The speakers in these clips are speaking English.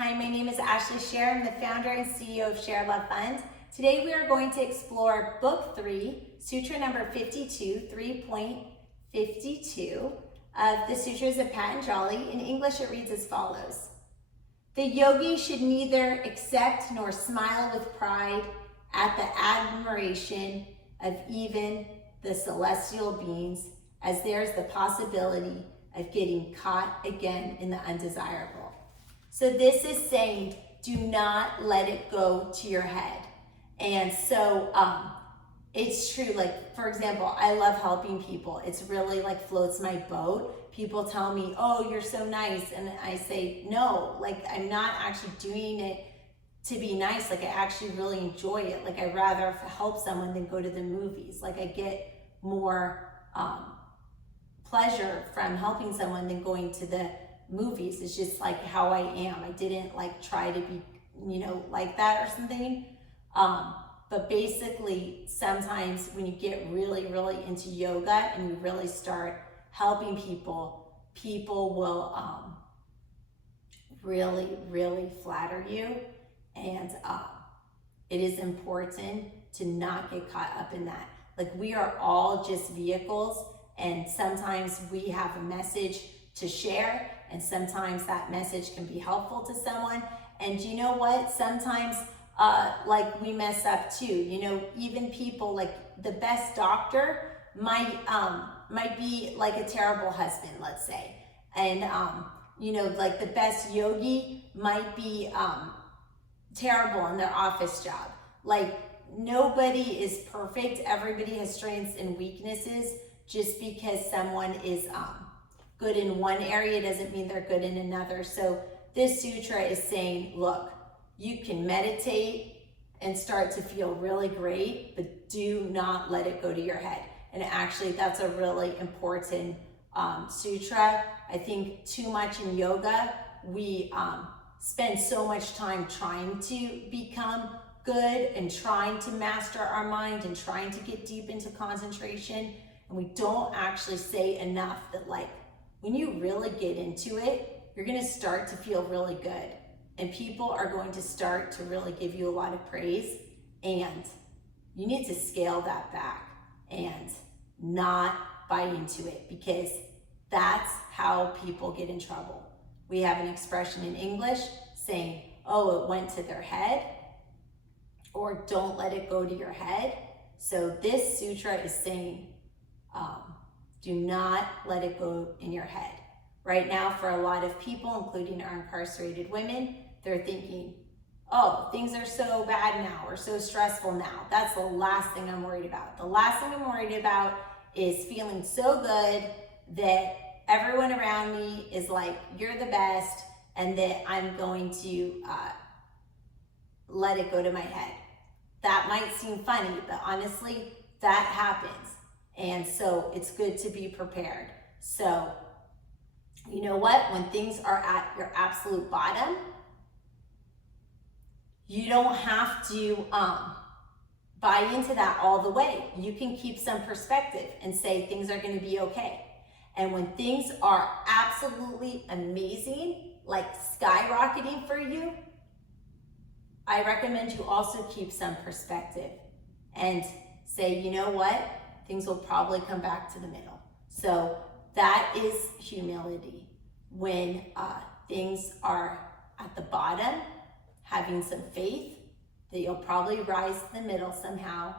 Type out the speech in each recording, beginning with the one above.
Hi, my name is Ashley Scher. I'm the founder and CEO of ShareLove.Fund. Today we are going to explore Book 3, Sutra number 52, 3.52 of the Sutras of Patanjali. In English it reads as follows. The yogi should neither accept nor smile with pride at the admiration of even the celestial beings, as there's the possibility of getting caught again in the undesirable. So this is saying, do not let it go to your head. And so it's true, like, for example, I love helping people. It's really like floats my boat. People tell me, oh, you're so nice. And I say, no, like, I'm not actually doing it to be nice. Like, I actually really enjoy it. Like, I'd rather help someone than go to the movies. Like, I get more pleasure from helping someone than going to the movies. It's just like how I am. I didn't like try to be, like that or something. But basically, sometimes when you get really, really into yoga and you really start helping people, people will really, really flatter you. And it is important to not get caught up in that. Like, we are all just vehicles, and sometimes we have a message to share, and sometimes that message can be helpful to someone. And you know what? Sometimes like, we mess up too. Even people, like the best doctor might be like a terrible husband, let's say. And like the best yogi might be terrible in their office job. Like, nobody is perfect. Everybody has strengths and weaknesses. Just because someone is good in one area doesn't mean they're good in another. So this sutra is saying, look, you can meditate and start to feel really great, but do not let it go to your head. And actually, that's a really important sutra. I think too much in yoga, we spend so much time trying to become good and trying to master our mind and trying to get deep into concentration. And we don't actually say enough that, like, when you really get into it, you're gonna start to feel really good. And people are going to start to really give you a lot of praise. And you need to scale that back and not buy into it, because that's how people get in trouble. We have an expression in English saying, oh, it went to their head, or don't let it go to your head. So this sutra is saying, do not let it go in your head. Right now, for a lot of people, including our incarcerated women, they're thinking, oh, things are so bad now or so stressful now. That's the last thing I'm worried about. The last thing I'm worried about is feeling so good that everyone around me is like, you're the best, and that I'm going to let it go to my head. That might seem funny, but honestly, that happens. And so it's good to be prepared. So, you know what? When things are at your absolute bottom, you don't have to buy into that all the way. You can keep some perspective and say things are gonna be okay. And when things are absolutely amazing, like skyrocketing for you, I recommend you also keep some perspective and say, you know what? Things will probably come back to the middle. So that is humility. When things are at the bottom, having some faith that you'll probably rise to the middle somehow.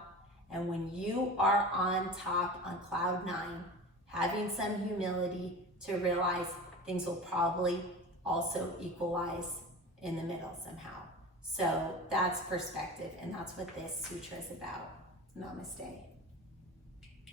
And when you are on top, on cloud 9, having some humility to realize things will probably also equalize in the middle somehow. So that's perspective, and that's what this sutra is about. Namaste.